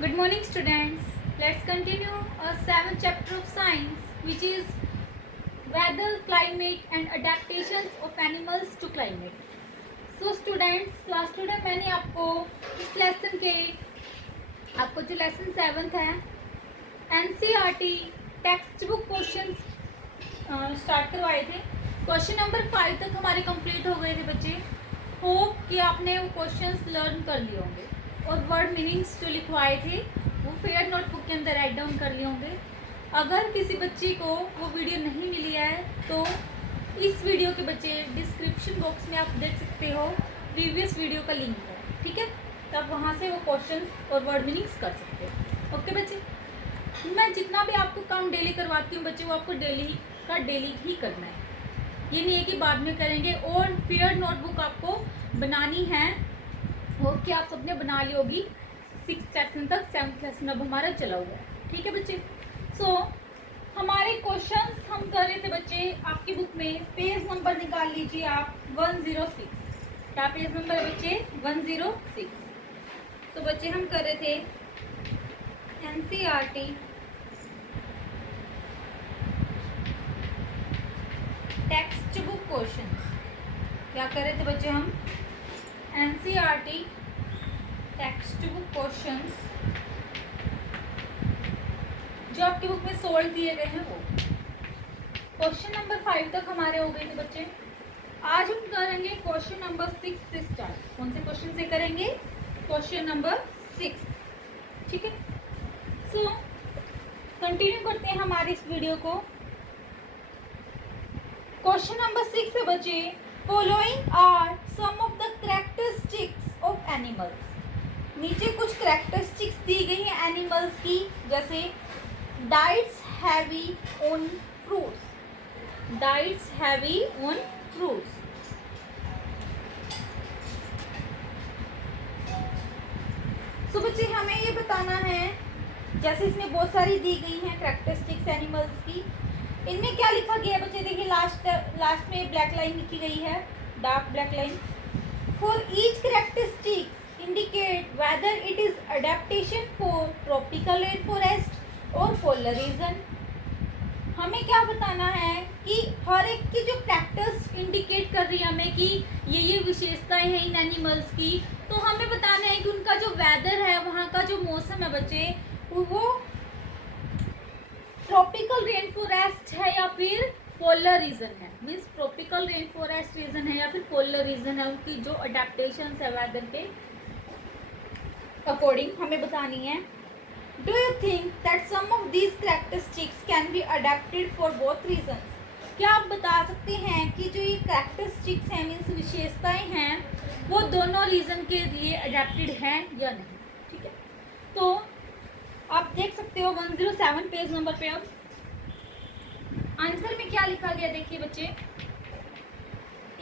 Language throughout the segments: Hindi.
Good morning, students. Let's continue our seventh chapter of science, which is weather, climate, and adaptations of animals to climate. So, students, last student मैंने आपको इस लेसन के आपको जो लेसन 7th है NCERT text book question start करवाए थे. क्वेश्चन नंबर 5 तक हमारे कंप्लीट हो गए थे बच्चे. होप कि आपने वो क्वेश्चंस लर्न कर लिए होंगे और वर्ड मीनिंग्स जो लिखवाए थे वो फेयर नोटबुक के अंदर राइट डाउन कर लिए होंगे. अगर किसी बच्चे को वो वीडियो नहीं मिली है तो इस वीडियो के बच्चे डिस्क्रिप्शन बॉक्स में आप देख सकते हो प्रीवियस वीडियो का लिंक है. ठीक है, तब वहाँ से वो क्वेश्चंस और वर्ड मीनिंग्स कर सकते हो. ओके बच्चे, मैं जितना भी आपको काम डेली करवाती हूँ बच्चे वो आपको डेली ही करना है. ये नहीं है कि बाद में करेंगे. और फेयर नोटबुक आपको बनानी है और कि आप सबने बना ली होगी 6th सेक्शन तक. 7th लेसन अब हमारा चला हुआ है. ठीक है बच्चे. सो हमारे क्वेश्चंस हम कर रहे थे बच्चे आपकी बुक में. पेज नंबर निकाल लीजिए आप 106. क्या पेज नंबर है बच्चे? 106. तो बच्चे हम कर रहे थे NCERT टेक्स्ट बुक क्वेश्चंस. क्या कर रहे थे बच्चे हम? NCERT टेक्स्ट बुक क्वेश्चंस जो आपकी बुक में सोल्व दिए गए हैं वो. क्वेश्चन नंबर 5 तक हमारे हो गए थे बच्चे. आज हम करेंगे क्वेश्चन नंबर 6 से स्टार्ट. कौन से क्वेश्चन से करेंगे? Question number 6. ठीक है, सो कंटिन्यू करते हैं हमारे इस वीडियो को. क्वेश्चन नंबर 6 है बच्चे. Following are some of the characteristics of animals. नीचे कुछ कैरेक्टरिस्टिक्स दी गई हैं एनिमल्स की, जैसे diets heavy on fruits. Diets heavy on fruits. So बच्चे हमें ये बताना है, जैसे इसमें बहुत सारी दी गई हैं कैरेक्टरिस्टिक्स एनिमल्स की. इनमें क्या लिखा गया है बच्चे? देखिए लास्ट में ब्लैक लाइन लिखी गई है, dark black line. For each characteristics indicate whether it is adaptation for tropical rain forest और पोलर रीजन. हमें क्या बताना है कि हर एक की जो कैरेक्टर्स इंडिकेट कर रही है हमें कि ये विशेषताएं हैं इन एनिमल्स की. तो हमें बताना है कि उनका जो वेदर है, वहाँ का जो मौसम है बच्चे, वो ट्रॉपिकल रेन फॉरेस्ट है या फिर पोलर रीजन है. Means tropical rain forest reason है या फिर पोलर रीजन है. उनकी जो अडेप्टेशन है वेदर के अकॉर्डिंग हमें बतानी है. Do you think that some of these characteristics can be adapted for both region. क्या आप बता सकते हैं कि जो ये कैरेक्टरिस्टिक्स हैं, मीन्स विशेषताएं हैं, वो दोनों रीजन के लिए अडेप्टेड हैं या नहीं. ठीक है, तो आप देख सकते हो 107 पेज नंबर पे. अब आंसर में क्या लिखा गया देखिए बच्चे.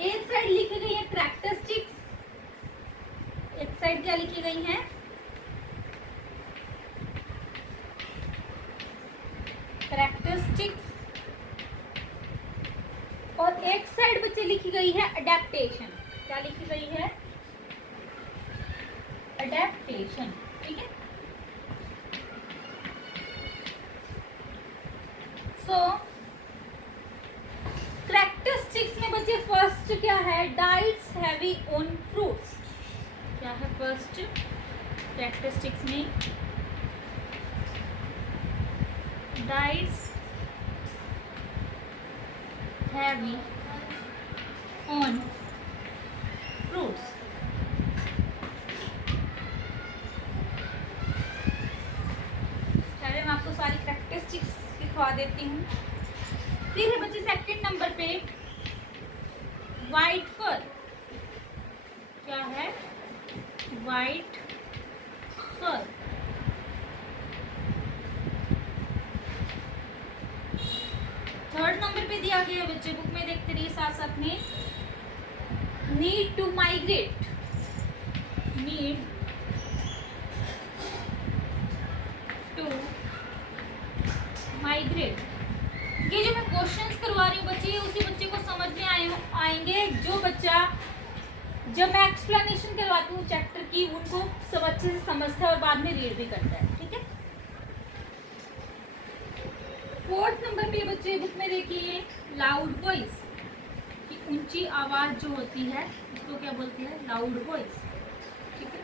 एक साइड लिखी गई है कैरेक्टरिस्टिक्स, एक साइड क्या लिखी गई है? कैरेक्टरिस्टिक्स. और एक साइड बच्चे लिखी गई है अडेप्टेशन. क्या लिखी गई है? अडेप्टेशन. ठीक है, सो कैरेक्टरिस्टिक्स में बच्चे फर्स्ट क्या है? Diets heavy on fruits. क्या है फर्स्ट कैरेक्टरिस्टिक्स में? Diets heavy on fruits. पहले मैं आपको सारी कैरेक्टरिस्टिक्स लिखवा देती हूँ. फिर है बच्चे सेकंड नंबर पे वाइट फर. क्या है? वाइट फर. थर्ड नंबर पे दिया गया है बच्चे, बुक में देखते रहिए साथ साथ में. Need to migrate. Need to migrate. ये जो मैं क्वेश्चंस करवा रही हूँ बच्चे, उसी बच्चे को समझ में आएंगे जो बच्चा जब मैं एक्सप्लेनेशन करवाती हूँ चैप्टर की, उनको सब अच्छे से समझता है और बाद में रीड भी करता है, ठीक है। 4th नंबर पे बच्चे बुक में देखिए लाउड वॉइस, कि ऊंची आवाज जो होती है उसको क्या बोलते हैं, लाउड वॉइस, ठीक है।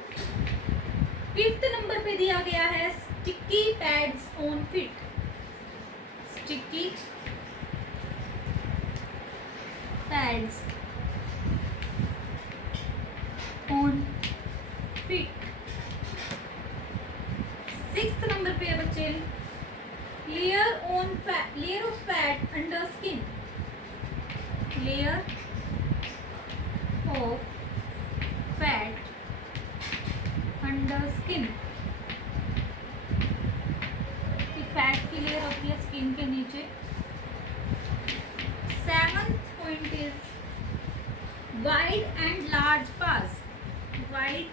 5th नंबर पे दिया गया है sticky pads on feet, sticky pads on feet. 6th number पे है बच्चे layer of fat under skin, layer of fat under skin, fat की लेयर होती है स्किन के नीचे। 7th point is wide and large pass, wide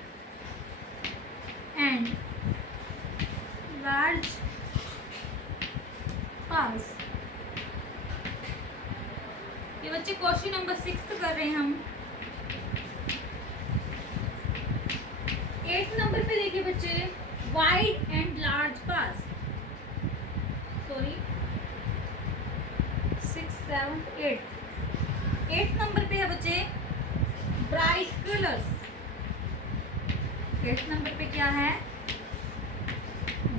and large pass. ये बच्चे क्वेश्चन नंबर 6 कर रहे हैं हम। 8th नंबर पे देखिए बच्चे wide and large pass, sorry 6, 7, 8। 8th number पे है बच्चे ब्राइट कलर्स। 8th नंबर पे क्या है,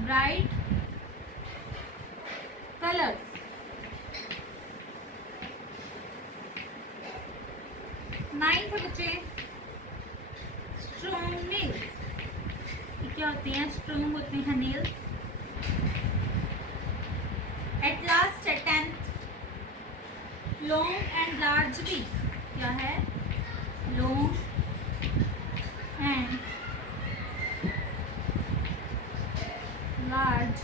ब्राइट कलर्स। 9th है बच्चे स्ट्रॉन्ग नेल्स, क्या होते हैं, स्ट्रॉन्ग होते हैं नेल्स। एट लास्ट है 10th long and large beak, क्या है, लॉन्ग एंड लार्ज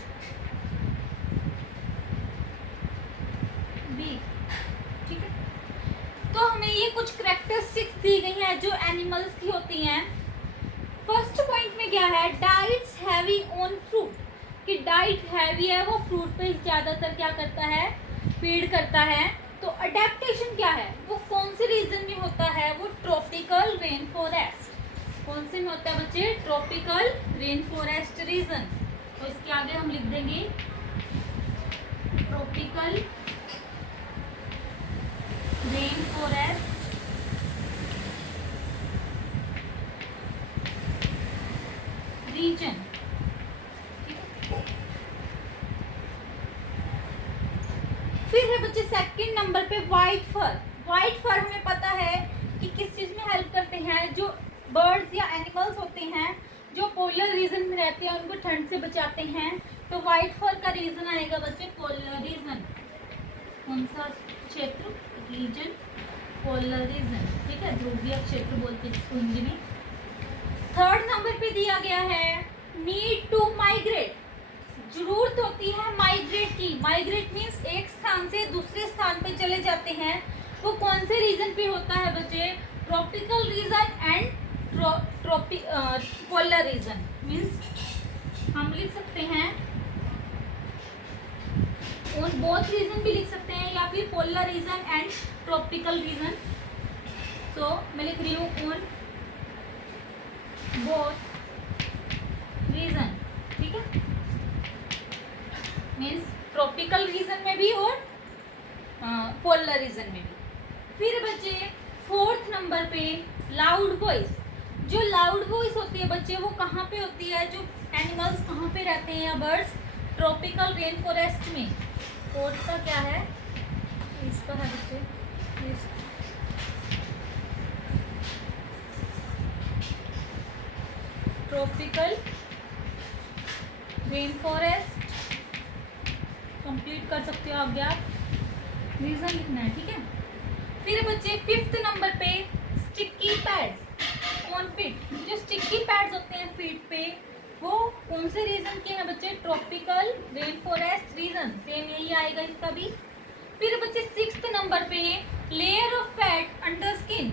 बीक, ठीक है। तो हमें ये कुछ कैरेक्टरिस्टिक्स दी गई हैं जो एनिमल्स की होती हैं। फर्स्ट पॉइंट में क्या है, डाइट्स हैवी ऑन फ्रूट, कि डाइट हैवी है, वो फ्रूट पे ज़्यादातर क्या करता है, फीड करता है। तो अडेप्टेशन क्या है, वो कौन से रीजन में होता है, वो ट्रॉपिकल रेन फॉरेस्ट। कौन से में होता है बच्चे, ट्रॉपिकल रेन फॉरेस्ट रीजन। तो इसके आगे हम लिख देंगे ट्रॉपिकल रेन फॉरेस्ट रीजन। फिर है बच्चे सेकंड नंबर पे वाइट फर। वाइट फर हमें पता है कि किस चीज में हेल्प करते हैं, जो बर्ड्स या एनिमल्स होते हैं जो पोलर रीजन में रहते हैं उनको ठंड से बचाते हैं। तो वाइट फर का रीजन आएगा बच्चे पोलर रीजन। कौन सा क्षेत्र, रीजन पोलर रीजन, ठीक है, ध्रुवीय क्षेत्र बोलते हैं इसको हिंदी में। थर्ड नंबर पे दिया गया है नीड टू माइग्रेट, जरूरत होती है माइग्रेट की। माइग्रेट मीन्स एक स्थान से दूसरे स्थान पे चले जाते हैं। वो कौन से रीजन पे होता है बच्चे, tropical region and polar region. Means हम लिख सकते हैं ऑन बोथ रीजन भी लिख सकते हैं, या फिर polar region and tropical region. तो मैं लिख रही हूँ ऑन बोथ रीजन, ठीक है, मीन्स ट्रॉपिकल रीजन में भी और पोलर रीजन में भी। फिर बच्चे फोर्थ नंबर पे लाउड वॉइस। जो लाउड वॉइस होती है बच्चे वो कहाँ पे होती है, जो एनिमल्स कहाँ पे रहते हैं या बर्ड्स, ट्रॉपिकल रेन फॉरेस्ट में। फोर्थ का क्या है, इसका है बच्चे ट्रॉपिकल रेन फॉरेस्ट, कंप्लीट कर सकते हो आगे आप, रीजन लिखना है, ठीक है। फिर बच्चे फिफ्थ नंबर पे स्टिकी पैड्स ऑन फीट। जो स्टिकी पैड्स होते हैं फीट पे वो कौन से रीजन के हैं बच्चे, tropical rain forest reason, same यही आएगा इसका भी। फिर बच्चे सिक्स्थ नंबर पे layer of fat under skin.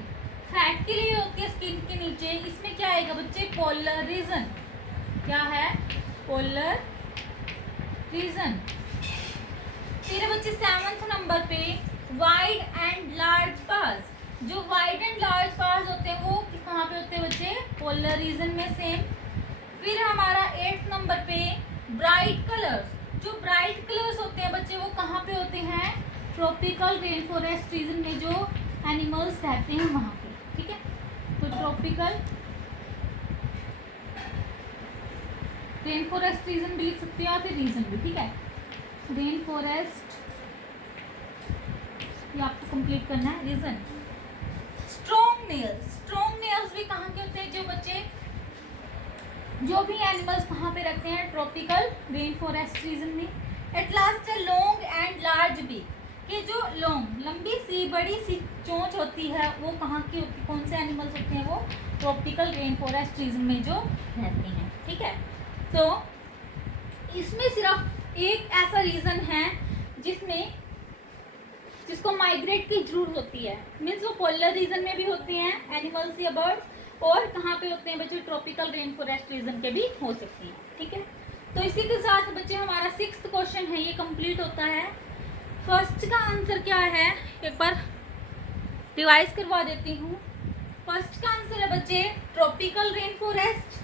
Fat की लेयर होती है स्किन के नीचे, इसमें क्या आएगा बच्चे, पोलर रीजन। क्या है, पोलर रीजन। फिर बच्चे सेवंथ नंबर पे वाइड एंड लार्ज पास। जो वाइड एंड लार्ज पार्ट्स होते हैं वो कहाँ पे होते हैं बच्चे? पोलर रीजन में सेम। फिर हमारा 8 नंबर पे ब्राइट कलर्स, जो ब्राइट कलर्स होते हैं बच्चे वो कहाँ पे होते हैं? ट्रॉपिकल रेन फॉरेस्ट रीजन में जो एनिमल्स रहते हैं वहाँ पे, ठीक है। तो ट्रॉपिकल रेन फॉरेस्ट रीजन भी लिख सकते हो या फिर रीजन भी, ठीक है। रेन फॉरेस्ट ये आपको कंप्लीट करना है। Region strong nails, strong nails भी कहाँ के होते हैं? जो बच्चे जो भी एनिमल्स कहाँ पे रखते हैं? ट्रॉपिकल रेन फॉरेस्ट रीजन में। एट लास्ट है लॉन्ग एंड लार्ज बीक, कि जो लॉन्ग लंबी सी बड़ी सी चोंच होती है वो कहाँ की होती है? कौन से एनिमल्स होते हैं? वो ट्रॉपिकल रेन फॉरेस्ट रीजन में जो रहते हैं, ठीक है। तो इसमें सिर्फ एक ऐसा रीजन है जिसको माइग्रेट की जरूरत होती है, मीन्स वो पोलर रीजन में भी होते हैं एनिमल्स या बर्ड्स, और कहाँ पे होते हैं बच्चे? ट्रॉपिकल रेन फॉरेस्ट रीजन के भी हो सकती हैं, ठीक है। तो इसी के साथ बच्चे हमारा 6th क्वेश्चन है ये कंप्लीट होता है। फर्स्ट का आंसर क्या है एक बार रिवाइज करवा देती हूँ। फर्स्ट का आंसर है बच्चे ट्रॉपिकल रेन फॉरेस्ट,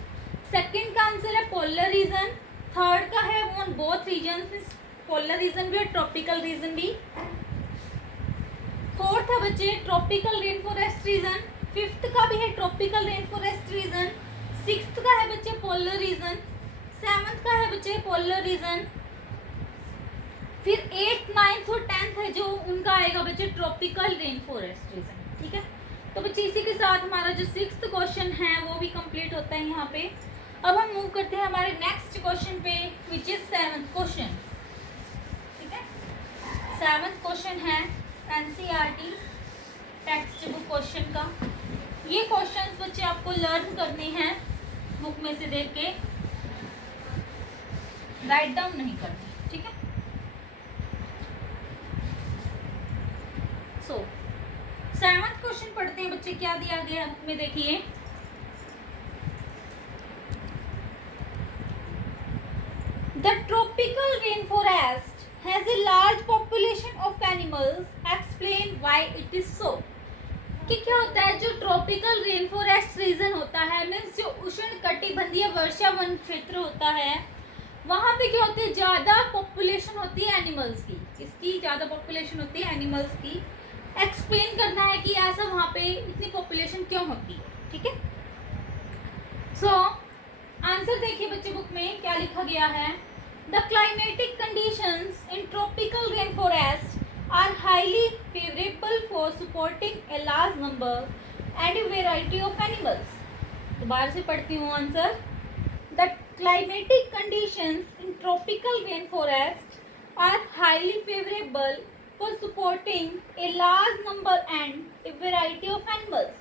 सेकंड का आंसर है पोलर रीजन, थर्ड का है on both region, polar region भी और ट्रॉपिकल रीजन भी, फोर्थ है बच्चे tropical rain forest region, fifth का भी है tropical rain forest region, sixth का है बच्चे पोलर रीजन, सेवंथ का है बच्चे पोलर रीजन, फिर 8th 9th और 10th है जो उनका आएगा बच्चे ट्रॉपिकल रेन फॉरेस्ट रीजन, ठीक है। तो बच्चे इसी के साथ हमारा जो 6th क्वेश्चन है वो भी कंप्लीट होता है यहाँ पे। अब हम मूव करते हैं हमारे नेक्स्ट क्वेश्चन पे विच इज 7th क्वेश्चन, ठीक है। 7th क्वेश्चन है एनसीईआरटी टेक्स्ट बुक क्वेश्चन का। ये क्वेश्चंस बच्चे आपको लर्न करने हैं बुक में से देख के, राइट डाउन नहीं करने, ठीक है। सो 7th क्वेश्चन पढ़ते हैं बच्चे, क्या दिया गया है बुक में देखिए। The tropical rainforest has a large population of animals. Explain why it is so. कि क्या होता है जो ट्रॉपिकल रेन फॉरेस्ट रीजन होता है, मीन्स जो उष्ण कटिबंधीय वर्षा वन क्षेत्र होता है, वहाँ पे क्या होती है? ज़्यादा पॉपुलेशन होती है एनिमल्स की। किसकी ज़्यादा पॉपुलेशन होती है? एनिमल्स की। एक्सप्लेन करना है कि ऐसा वहाँ पे इतनी पॉपुलेशन क्यों होती है, ठीक है। सो आंसर देखिए बच्चे बुक में क्या लिखा गया है। The climatic conditions in tropical rainforest are highly favorable for supporting a large number and a variety of animals. दोबारा से पढ़ती हूँ answer. The climatic conditions in tropical rainforest are highly favorable for supporting a large number and a variety of animals.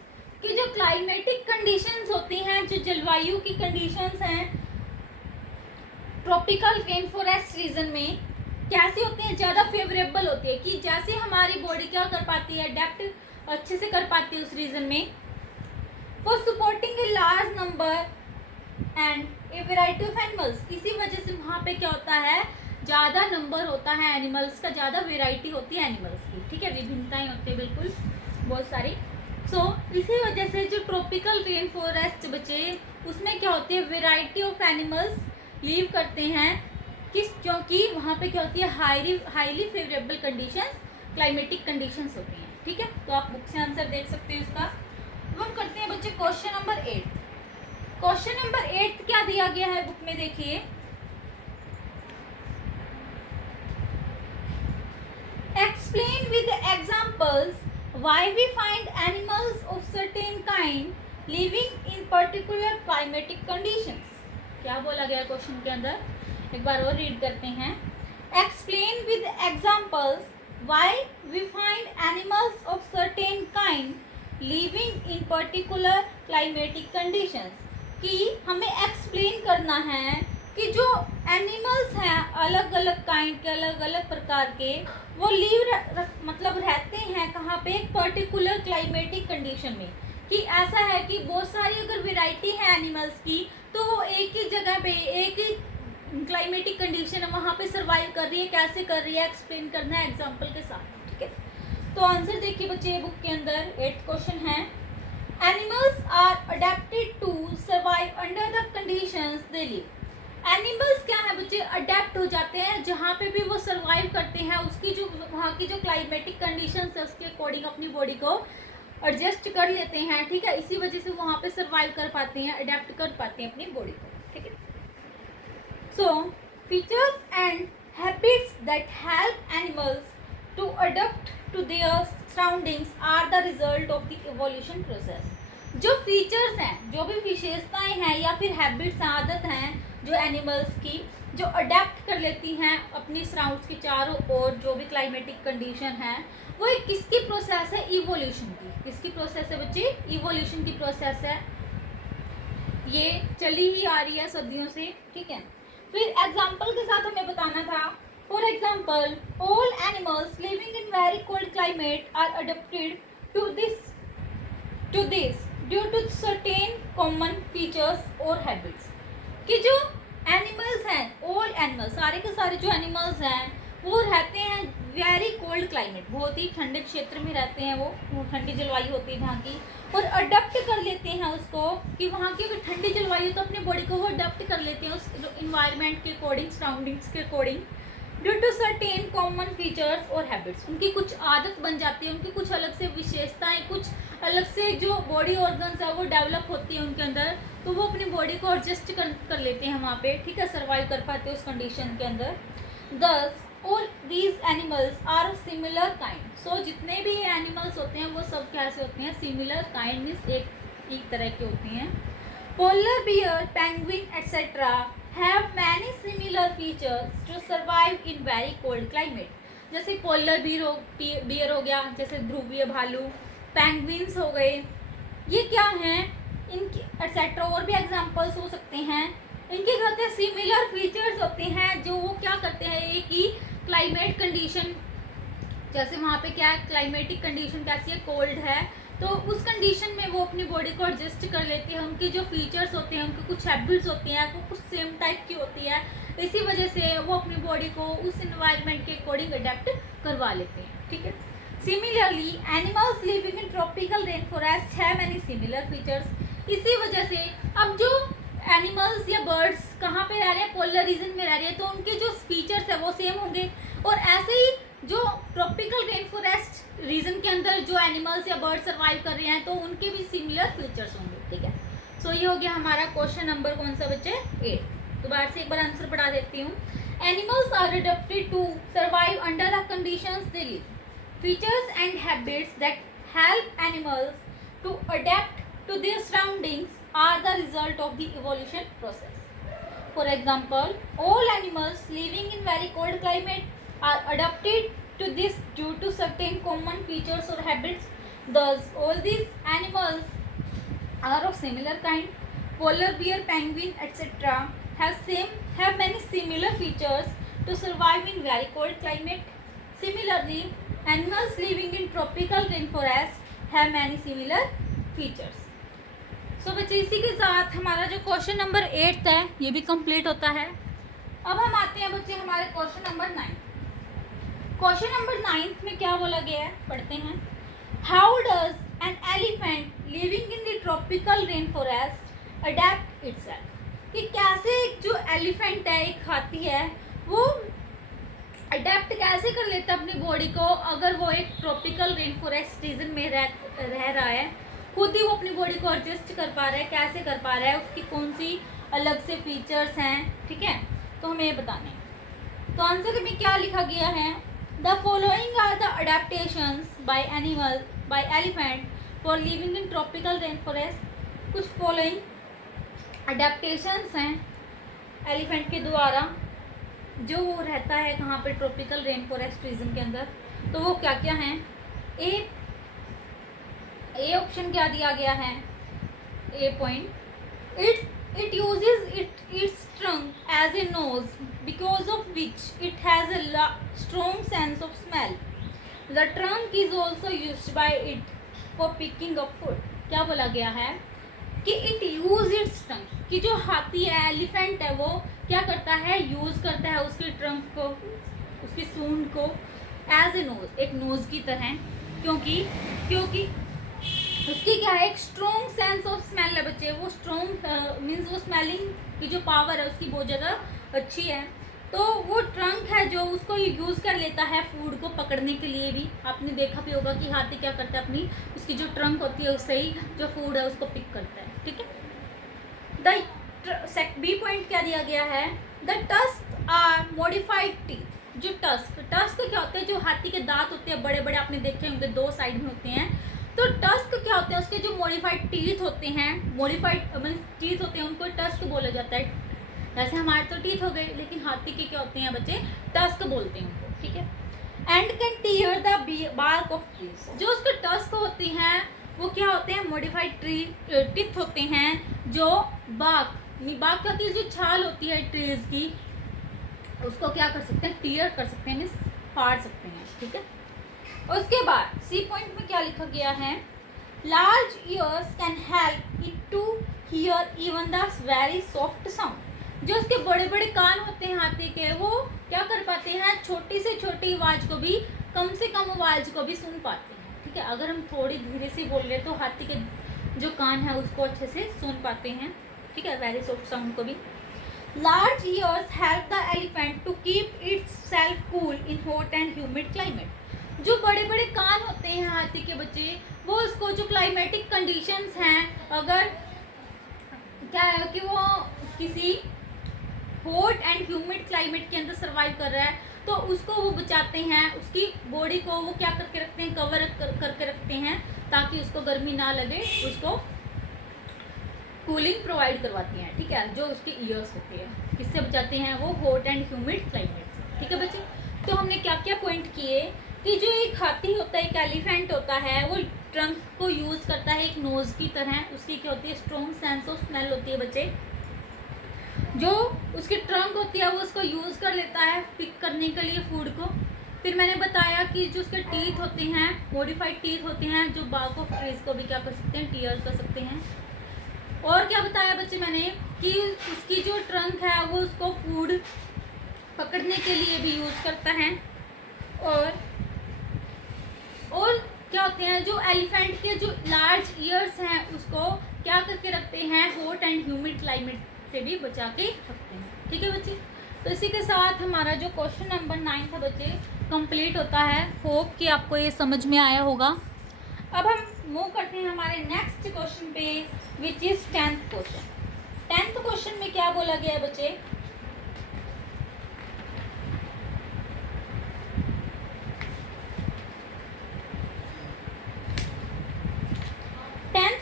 कि जो क्लाइमेटिक कंडीशंस होती हैं, जो जलवायु की कंडीशंस हैं ट्रॉपिकल रेन फॉरेस्ट रीजन में, कैसी होती है? ज़्यादा फेवरेबल होती है, कि जैसे हमारी बॉडी क्या कर पाती है? अडेप्ट अच्छे से कर पाती है उस रीजन में। For supporting a large number and a variety of animals, इसी वजह से वहाँ पे क्या होता है? ज़्यादा नंबर होता है एनिमल्स का, ज़्यादा वेराइटी होती है एनिमल्स की, ठीक है। विभिन्नताएं होती है बिल्कुल बहुत सारी। सो इसी वजह से जो ट्रॉपिकल रेन फॉरेस्ट बचे उसमें क्या होती है? वेराइटी ऑफ एनिमल्स लीव करते हैं, क्योंकि वहाँ पे क्या होती है? Highly favourable conditions, climatic conditions होती हैं, ठीक है। तो आप बुक से आंसर देख सकते हो इसका। अब हम करते हैं बच्चे क्वेश्चन नंबर 8। क्वेश्चन नंबर 8 क्या दिया गया है बुक में देखिए। Explain with examples why we find animals of certain kind living in particular climatic conditions. क्या बोला गया क्वेश्चन के अंदर, एक बार और रीड करते हैं। Explain with examples why we find animals of certain kind living in particular climatic conditions. कि हमें एक्सप्लेन करना है कि जो एनिमल्स हैं अलग अलग काइंड के, अलग अलग प्रकार के, वो मतलब रहते हैं कहाँ पे? एक पर्टिकुलर क्लाइमेटिक कंडीशन में। कि ऐसा है कि बहुत सारी अगर वैरायटी है एनिमल्स की तो वो एक ही जगह पे, एक ही क्लाइमेटिक कंडीशन है, वहाँ पे सर्वाइव कर रही है, कैसे कर रही है, एक्सप्लेन करना है एग्जांपल के साथ, ठीक है। तो आंसर देखिए बच्चे बुक के अंदर 8th क्वेश्चन है, animals are adapted to survive under the conditions they live. Animals क्या है बच्चे, अडेप्ट हो जाते हैं जहाँ पे भी वो सर्वाइव करते हैं, उसकी जो वहाँ की जो क्लाइमेटिक कंडीशंस है उसके अकॉर्डिंग अपनी बॉडी को एडजस्ट कर लेते हैं, ठीक है। इसी वजह से वहाँ पे सर्वाइव कर पाते हैं, अडेप्ट कर पाते हैं अपनी बॉडी को, ठीक है। So features and habits that help animals to adopt to their surroundings are the result of the evolution process. जो फीचर्स हैं, जो भी विशेषताएं हैं या फिर हैबिट्स, आदत हैं जो एनिमल्स की, जो अडेप्ट कर लेती हैं अपनी सराउंड्स के चारों ओर जो भी क्लाइमेटिक कंडीशन है, वो एक किसकी प्रोसेस है, इवोल्यूशन की। किसकी प्रोसेस है बच्चे, इवोल्यूशन की प्रोसेस है, ये चली ही आ रही है सदियों से, ठीक है। फिर एग्जाम्पल के साथ हमें बताना था, for example all animals living in very cold climate are adapted to this due to certain common features और हैबिट्स। कि जो एनिमल्स हैं, ऑल एनिमल्स, सारे के सारे जो एनिमल्स हैं वो रहते हैं वेरी कोल्ड क्लाइमेट, बहुत ही ठंडे क्षेत्र में रहते हैं, वो ठंडी जलवायु होती है जहाँ की, और अडप्ट कर लेते हैं उसको, कि वहाँ की अगर ठंडी जलवायु तो अपनी बॉडी को वो अडप्ट कर लेते हैं उस इन्वायरमेंट के अकॉर्डिंग, सराउंडिंग्स के according, due to certain common features और हैबिट्स। उनकी कुछ आदत बन जाती है, उनकी कुछ अलग से विशेषताएं, कुछ अलग से जो बॉडी ऑर्गन्स है वो डेवलप होती है उनके अंदर, तो वो अपनी बॉडी को एडजस्ट कर लेते हैं वहाँ पे, ठीक है, सर्वाइव कर पाते हैं उस कंडीशन के अंदर। Thus all these animals are similar kind. So जितने भी एनिमल्स होते हैं वो सब कैसे होते हैं, सिमिलर काइंड मीन्स एक ही तरह के होते हैं। Polar bear, penguin etcetera have many similar features to survive in very cold climate. जैसे पोलर बियर हो गया, जैसे ध्रुवीय भालू, पेंगुइन्स हो गए, ये क्या हैं, इनकी एटसेट्रा और भी एग्जांपल्स हो सकते हैं। इनके कहते हैं सिमिलर फीचर्स होते हैं, जो वो क्या करते हैं, एक ही क्लाइमेट कंडीशन, जैसे वहाँ पे क्या है, क्लाइमेटिक कंडीशन कैसी है, कोल्ड है, तो उस कंडीशन में वो अपनी बॉडी को एडजस्ट कर लेते हैं। उनके जो फीचर्स होते हैं, उनकी कुछ हैबिट्स होती हैं, वो कुछ सेम टाइप की होती है, इसी वजह से वो अपनी बॉडी को उस इन्वायरमेंट के अकॉर्डिंग अडेप्ट करवा लेते हैं, ठीक है। Similarly animals living in tropical rain forest have many similar features. इसी वजह से अब जो एनिमल्स या बर्ड्स कहाँ पे रह रहे हैं, पोलर रीजन में रह रहे हैं, तो उनके जो फीचर्स है वो सेम होंगे, और ऐसे ही जो ट्रॉपिकल रेन फॉरेस्ट रीजन के अंदर जो एनिमल्स या बर्ड्स सर्वाइव कर रहे हैं तो उनके भी सिमिलर फीचर्स होंगे, ठीक है। सो ये हो गया हमारा क्वेश्चन नंबर कौन सा बच्चे, 8। दोबारा से एक बार आंसर पढ़ा देती हूँ। Animals are adapted to survive under the conditions they live. Features and habits that help animals to adapt to their surroundings are the result of the evolution process. For example, all animals living in very cold climate are adapted to this due to certain common features or habits. Thus, all these animals are of similar kind. Polar bear, penguin, etc. have many similar features to survive in very cold climate. Similarly, animals living in tropical rainforest have many similar features. सो बच्चे इसी के साथ हमारा जो क्वेश्चन नंबर 8 है ये भी कंप्लीट होता है। अब हम आते हैं बच्चे हमारे क्वेश्चन नंबर 9। क्वेश्चन नंबर 9 में क्या बोला गया है, पढ़ते हैं। How does an elephant living in the tropical rain forest adapt itself. कि कैसे एक जो एलिफेंट है, एक हाथी है, वो अडेप्ट कैसे कर लेता है अपनी बॉडी को, अगर वो एक ट्रॉपिकल रेन फॉरेस्ट रीजन में रह रहा है, खुद ही वो अपनी बॉडी को एडजस्ट कर पा रहा है, कैसे कर पा रहा है, उसकी कौन सी अलग से फीचर्स हैं, ठीक है, तो हमें ये बताने हैं। तो आंसर में क्या लिखा गया है, the following are the adaptations by elephant for living in tropical rain forest. कुछ फॉलोइंग अडेप्टेशंस हैं एलिफेंट के द्वारा जो वो रहता है कहाँ पे, ट्रॉपिकल रेन फॉरेस्ट रीजन के अंदर, तो वो क्या क्या हैं। ए ऑप्शन क्या दिया गया है, a point, it uses its trunk as a nose because of which it has a strong sense of smell. The trunk is also used by it for picking up food. क्या बोला गया है कि इट यूज इट्स ट्रंक, कि जो हाथी है, एलिफेंट है, वो क्या करता है, यूज करता है उसके ट्रंक को, उसकी सूंड को, एज ए नोज, एक नोज की तरह, क्योंकि क्योंकि उसकी क्या है, एक स्ट्रॉन्ग सेंस ऑफ स्मेल है बच्चे। वो स्ट्रॉन्ग मीन्स वो स्मेलिंग की जो पावर है उसकी बहुत ज़्यादा अच्छी है। तो वो ट्रंक है जो उसको यूज़ कर लेता है फूड को पकड़ने के लिए भी। आपने देखा भी होगा कि हाथी क्या करता है, अपनी उसकी जो ट्रंक होती है उससे ही जो फूड है उसको पिक करता है। ठीक है। बी पॉइंट क्या दिया गया है, the tusk are modified teeth. जो टस्क क्या होते हैं, जो हाथी के दांत होते हैं बड़े बड़े, आपने देखे होंगे 2 साइड में होते हैं। तो टस्क क्या होते हैं, उसके जो मॉडिफाइड टीथ होते हैं, मॉडिफाइड मीन्स टीथ होते हैं, उनको टस्क बोला जाता है। जैसे हमारे तो टीथ हो गए, लेकिन हाथी के क्या होते हैं बच्चे, टस्क बोलते हैं उनको। ठीक है। And can tear the bark of trees. जो उसके टस्क होती हैं वो क्या होते हैं, मॉडिफाइड टीथ होते हैं जो बार्क क्या होती है, जो छाल होती है ट्रीज की, उसको क्या कर सकते हैं, टीयर कर सकते हैं, मीन्स फाड़ सकते हैं। ठीक है। उसके बाद सी पॉइंट में क्या लिखा गया है, large ears can help it to hear even the very soft sound. जो उसके बड़े बड़े कान होते हैं हाथी के, वो क्या कर पाते हैं, छोटी से छोटी आवाज़ को भी, कम से कम आवाज़ को भी सुन पाते हैं। ठीक है। अगर हम थोड़ी धीरे से बोल रहे तो हाथी के जो कान है उसको अच्छे से सुन पाते हैं। ठीक है, वेरी सॉफ्ट साउंड को भी। Large ears help the elephant to keep itself cool in hot and humid climate. जो बड़े बड़े कान होते हैं हाथी के बच्चे, वो उसको जो क्लाइमेटिक कंडीशंस हैं, अगर क्या है कि वो किसी हॉट एंड ह्यूमिड क्लाइमेट के अंदर सर्वाइव कर रहा है, तो उसको वो बचाते हैं, उसकी बॉडी को वो क्या करके रखते हैं, कवर करके रखते हैं, ताकि उसको गर्मी ना लगे, उसको कूलिंग प्रोवाइड करवाती हैं। ठीक है। जो उसके ईयर्स होते हैं किससे बचाते हैं, वो हॉट एंड ह्यूमिड क्लाइमेट से। ठीक है बच्चे। तो हमने क्या क्या पॉइंट किए कि जो एक हाथी होता है, एक एलिफेंट होता है, वो ट्रंक को यूज़ करता है एक नोज़ की तरह। उसकी क्या होती है, स्ट्रॉन्ग सेंस ऑफ स्मेल होती है बच्चे। जो उसकी ट्रंक होती है वो उसको यूज़ कर लेता है पिक करने के लिए फूड को। फिर मैंने बताया कि जो उसके टीथ होते हैं, मॉडिफाइड टीथ होते हैं, जो बार्क ऑफ ट्रीज को भी क्या कर सकते हैं, टीयर कर सकते हैं। और क्या बताया बच्चे मैंने कि उसकी जो ट्रंक है वो उसको फूड पकड़ने के लिए भी यूज़ करता है। और क्या होते हैं, जो एलिफेंट के जो लार्ज ईयर्स हैं उसको क्या करके रखते हैं, हॉट एंड ह्यूमिड क्लाइमेट से भी बचा के रखते हैं। ठीक है बच्चे। तो इसी के साथ हमारा जो क्वेश्चन नंबर 9 था बच्चे कंप्लीट होता है। होप कि आपको ये समझ में आया होगा। अब हम मूव करते हैं हमारे नेक्स्ट क्वेश्चन पे, which is 10th question. 10th question में क्या बोला गया है बच्चे,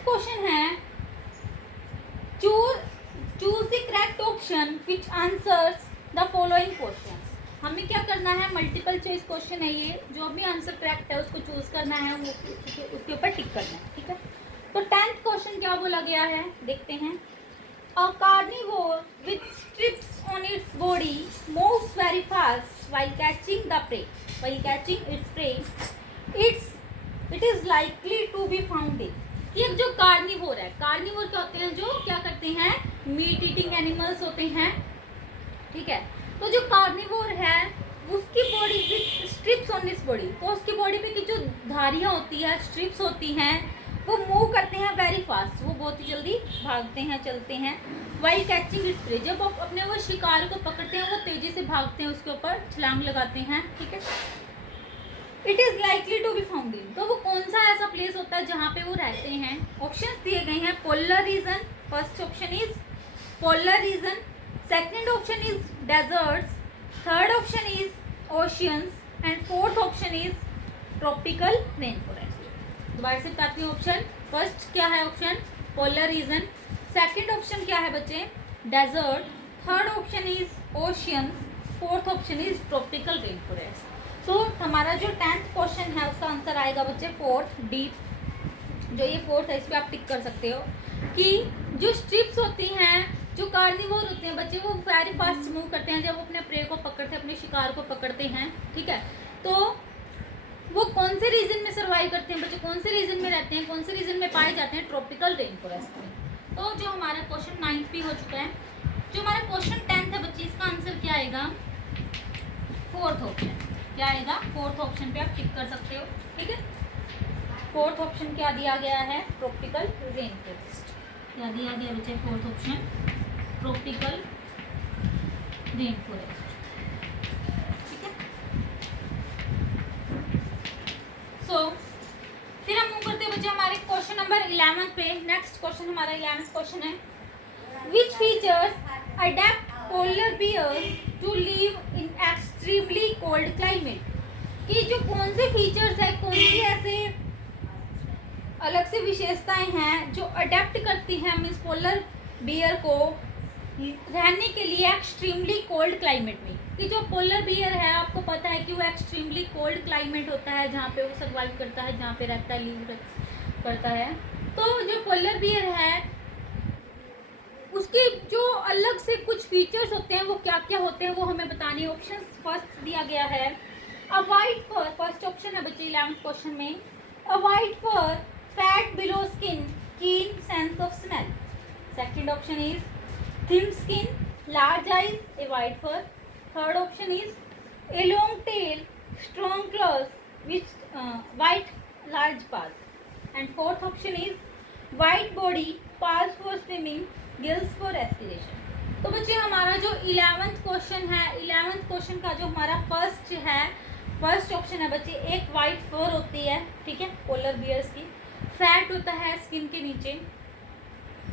क्वेश्चन है choose the correct option which answers the following questions. हमें क्या करना है, मल्टीपल चॉइस क्वेश्चन है ये, जो भी आंसर करेक्ट है उसको चूज करना है, उसके ऊपर टिक करना है। ठीक है। तो 10th क्वेश्चन क्या बोला गया है, देखते हैं। A carnivore with strips on its body moves very fast while catching the prey. While catching its prey, it is likely to be found in। कि एक जो कार्निवोर है, कार्निवोर क्या होते हैं, जो क्या करते हैं, मीट ईटिंग एनिमल्स होते हैं। ठीक है। तो जो कार्निवोर है उसकी body with strips on its body, तो उसकी बॉडी पे की जो धारियाँ होती है, स्ट्रिप्स होती हैं, वो मूव करते हैं वेरी फास्ट, वो बहुत ही जल्दी भागते हैं, चलते हैं। वाइल कैचिंग इट्स प्रे, जब वो अपने वो शिकार को पकड़ते हैं वो तेजी से भागते हैं, उसके ऊपर छलांग लगाते हैं। ठीक है। It is likely to be found in, तो वो कौन सा ऐसा प्लेस होता है जहाँ पे वो रहते हैं। ऑप्शंस दिए गए हैं, polar region, first option is polar region, second option is deserts, third option is oceans and fourth option is tropical rain forest. दोबारा से बताती हूँ ऑप्शन। फर्स्ट क्या है option, polar region, second option क्या है बच्चे, desert, third option is oceans, fourth option is tropical rain forest. तो हमारा जो 10th क्वेश्चन है उसका आंसर आएगा बच्चे फोर्थ, डी। जो ये फोर्थ है इस पर आप टिक कर सकते हो कि जो स्ट्रिप्स होती हैं, जो कार्निवोर होते हैं बच्चे, वो वेरी फास्ट मूव करते हैं जब वो अपने प्रे को पकड़ते हैं, अपने शिकार को पकड़ते हैं। ठीक है। तो वो कौन से रीजन में सर्वाइव करते हैं बच्चे, कौन से रीजन में रहते हैं, कौन से रीजन में पाए जाते हैं, ट्रॉपिकल रेन फॉरेस्ट में। तो जो हमारा क्वेश्चन 9th भी हो चुका है। जो हमारा क्वेश्चन 10th है बच्चे, इसका आंसर क्या आएगा, फोर्थ ऑप्शन। क्या आएगा, फोर्थ ऑप्शन पे आप टिक कर सकते हो। ठीक है। फोर्थ ऑप्शन क्या दिया गया है, ट्रॉपिकल रेन फॉरेस्ट। क्या दिया गया बच्चे, fourth option tropical rain forest. ठीक है, सो फिर हम मूव करते हैं बच्चे हमारे क्वेश्चन नंबर 11 पे। नेक्स्ट क्वेश्चन हमारा 11th क्वेश्चन है, which features adapt polar bears to live in extremely cold climate. कि जो कौन से फीचर्स है, कौन सी ऐसे अलग से विशेषताएं हैं जो अडेप्ट करती हैं मीन्स पोलर बियर को रहने के लिए एक्सट्रीमली कोल्ड क्लाइमेट में। कि जो पोलर बियर है आपको पता है कि वो एक्सट्रीमली कोल्ड क्लाइमेट होता है जहाँ पे वो सर्वाइव करता है, जहाँ पे रहता है, लिव करता है। तो जो पोलर बियर है उसके जो अलग से कुछ फीचर्स होते हैं वो क्या क्या होते हैं वो हमें बताने। ऑप्शन फर्स्ट दिया गया है अवॉइड फर, फर्स्ट ऑप्शन है बच्चे 11th क्वेश्चन में, avoid fur, fat below skin, keen sense of smell. Second option is thin skin, large eyes, avoid fur. Third option is a long tail, strong claws, which white large paws. And fourth option is white body, paws for swimming, gills for aspiration. तो बच्चे हमारा जो 11th क्वेश्चन है, 11th क्वेश्चन का जो हमारा फर्स्ट ऑप्शन है बच्चे, एक वाइट फर होती है, ठीक है, पोलर बियर्स की, फैट होता है स्किन के नीचे,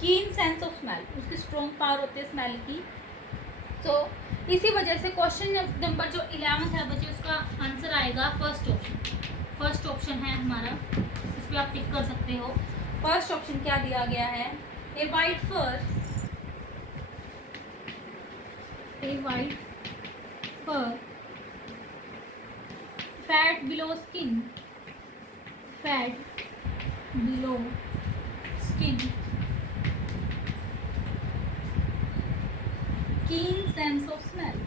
कीन सेंस ऑफ स्मेल, उसकी स्ट्रॉन्ग पावर होती है स्मेल की। तो इसी वजह से क्वेश्चन नंबर जो 11th है बच्चे उसका आंसर आएगा फर्स्ट ऑप्शन है हमारा, इस पर आप टिक कर सकते हो। फर्स्ट ऑप्शन क्या दिया गया है, a white fur, fat below skin, keen sense of smell,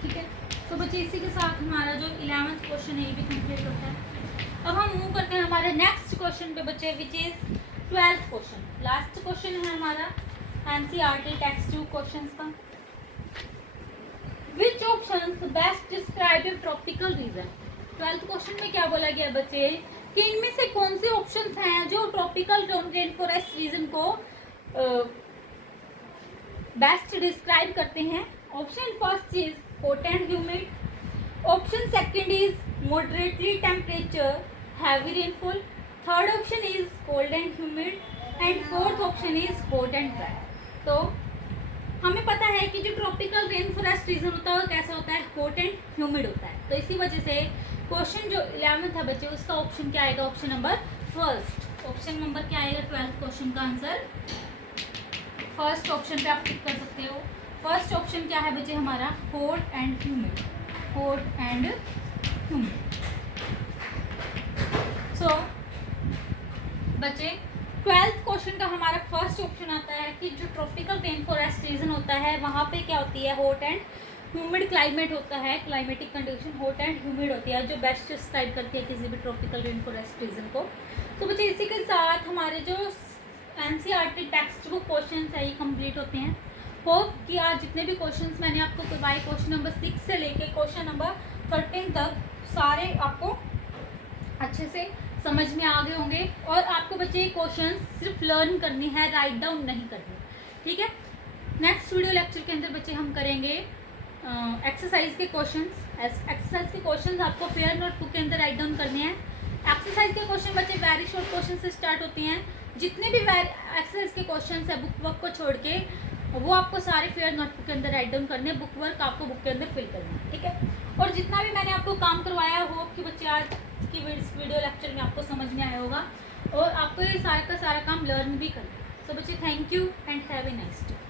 ठीक है। तो बच्चे इसी के साथ हमारा जो 11th क्वेश्चन है ये भी कंप्लीट होता है। अब हम मूव करते हैं हमारे नेक्स्ट क्वेश्चन पे बच्चे, which is 12th question. Last question है हमारा एनसीईआरटी टेक्स्ट 2 क्वेश्चंस का। Which options best describe tropical region. 12th question में क्या बोला गया बच्चे कि इनमें से कौन से ऑप्शंस हैं जो ट्रॉपिकल रेन फॉरेस्ट रीजन को बेस्ट डिस्क्राइब करते हैं। Option first is hot and humid, option second is moderately temperature, heavy rainfall, third option is cold and humid and fourth option is hot and dry. तो हमें पता है कि जो ट्रॉपिकल रेन फॉरेस्ट रीजन होता है वो कैसा होता है, हॉट एंड ह्यूमिड होता है। तो इसी वजह से क्वेश्चन जो 11th है बच्चे उसका ऑप्शन क्या आएगा, option number first. Option number क्या आएगा 12th क्वेश्चन का आंसर, फर्स्ट ऑप्शन पे आप टिक कर सकते हो। फर्स्ट ऑप्शन क्या है बच्चे हमारा, हॉट एंड ह्यूमिड, सो बच्चे 12th क्वेश्चन का हमारा फर्स्ट ऑप्शन आता है कि जो ट्रॉपिकल रेन फॉरेस्ट रीजन होता है वहाँ पे क्या होती है, हॉट एंड ह्यूमिड क्लाइमेट होता है, climatic condition hot and humid होती है जो बेस्ट डिस्क्राइब करती है किसी भी ट्रॉपिकल रेन फॉरेस्ट रीजन को। तो बच्चे इसी के साथ हमारे जो एनसीईआरटी टेक्स्ट बुक क्वेश्चन है ये कंप्लीट होते हैं। होप कि आज जितने भी क्वेश्चंस मैंने आपको करवाए क्वेश्चन नंबर 6 से लेके क्वेश्चन नंबर 13 तक सारे आपको अच्छे से समझ में आ गए होंगे और आपको बच्चे क्वेश्चंस सिर्फ लर्न करने हैं, राइट डाउन नहीं करने, ठीक है। नेक्स्ट वीडियो लेक्चर के अंदर बच्चे हम करेंगे एक्सरसाइज के क्वेश्चंस। एक्सरसाइज के क्वेश्चंस आपको फेयर नोटबुक के अंदर राइट डाउन करने हैं। एक्सरसाइज के क्वेश्चन बच्चे वेरी शॉर्ट क्वेश्चन से स्टार्ट होते हैं। जितने भी एक्सरसाइज के क्वेश्चंस है बुक वर्क को छोड़ के वो आपको सारे फेयर नोटबुक के अंदर राइट डाउन करने हैं, बुक वर्क आपको बुक के अंदर फिल करना है, ठीक है। और जितना भी मैंने आपको काम करवाया हो कि बच्चे आज की वीडियो लेक्चर में आपको समझ में आया होगा और आपको ये सारा का सारा काम लर्न भी करना है। तो बच्चे thank you and have a nice day.